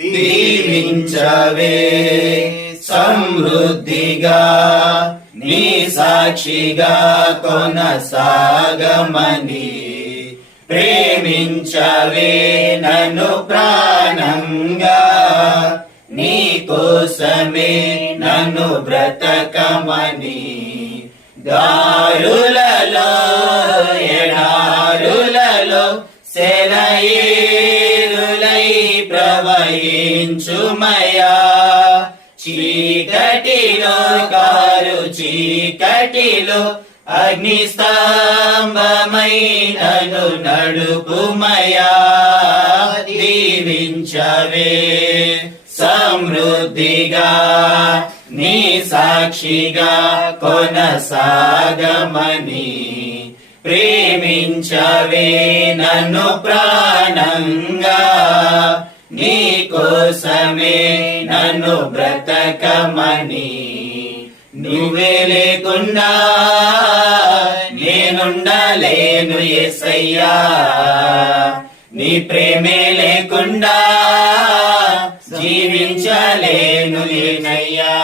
దీవించవే. సమృద్ధిగా నీ సాక్షిగా కొనసాగమని ప్రేమించవే నన్ను ప్రాణంగా. నీ కోసమే నన్ను బ్రతకమని దారులలో ప్రవహించుమయా. చీకటిలో కారు చీకటిలో అగ్ని స్తంభమైనను నడుపుమయా. దీవించవే సమృద్ధిగా నీ సాక్షిగా కొనసాగమని. ప్రేమించవే నన్ను ప్రాణంగా. నీ కోసమే నన్ను బ్రతకమని నువ్వే లేకుండా నేనుండలేను ఎసయ్యా నీ ప్రేమే లేకుండా జీవించలేను నేనయ్యా.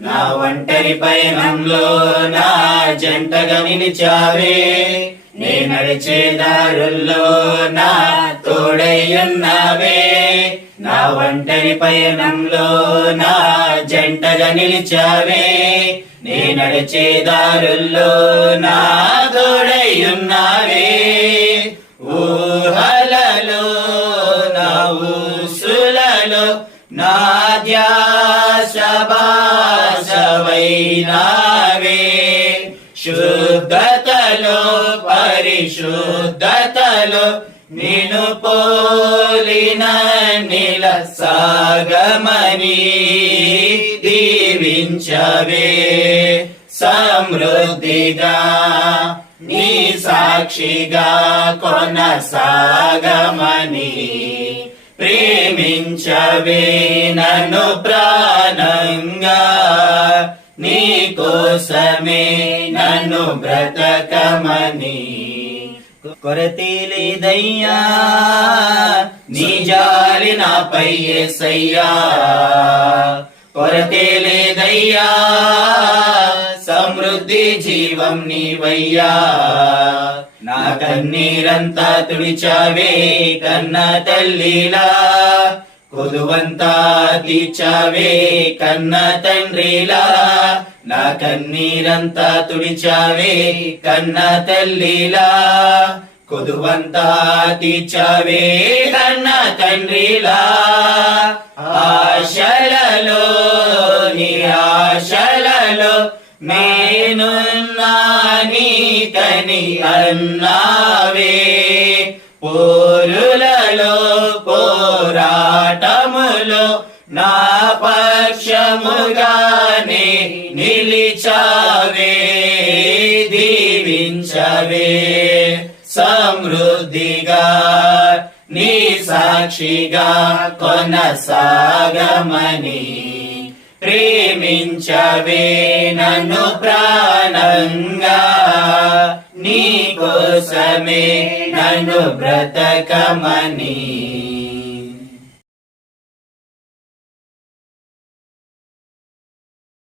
నా ఒంటరి పయనంలో నా జంటగా నిలిచావే. నే నడిచే దారుల్లో నా తోడయ్యున్నావే. నా ఒంటరి పయనంలో నా జంటగా నిలిచావే. నే నడిచే దారుల్లో నా తోడయ్యున్నావే. ఊహలలో నా ఊసులలో నా ధ్యాస శుద్ధ శుద్ధతలో పరిశుద్ధతలో నిను పోలిన నిల సాగమని దీవించవే. సమృద్ధిగా నీ సాక్షిగా కొనసాగమని ప్రేమించవే నన్ను ప్రాణంగా. నీ కోసమే నన్ను బ్రతకమని. కొరతీలేదయ్యా నీ జాలి నాపై ఎసయ్యా కొరతేలేదయ్యా సమృద్ధి జీవం నీవయ్యా. నా కన్నీరంతా తుడిచావే కన్న తల్లిలా కొదువంతా తీర్చావే కన్న తండ్రిలా నా కన్నీరంతా తుడిచావే కన్న తల్లిలా. కొదువంతా తీర్చావే కన్న తండ్రిలా ఆశలలో నీ నిరాశలలో నేను నీకని అన్నావే. ఓ పోరాటములో నా పక్షముగానే నిలిచావే దీవించవే. సమృద్ధిగా నీ సాక్షిగా కొనసాగమని ప్రేమించవే నన్ను ప్రాణంగా. నీ కోసమే నన్ను బ్రతకమని.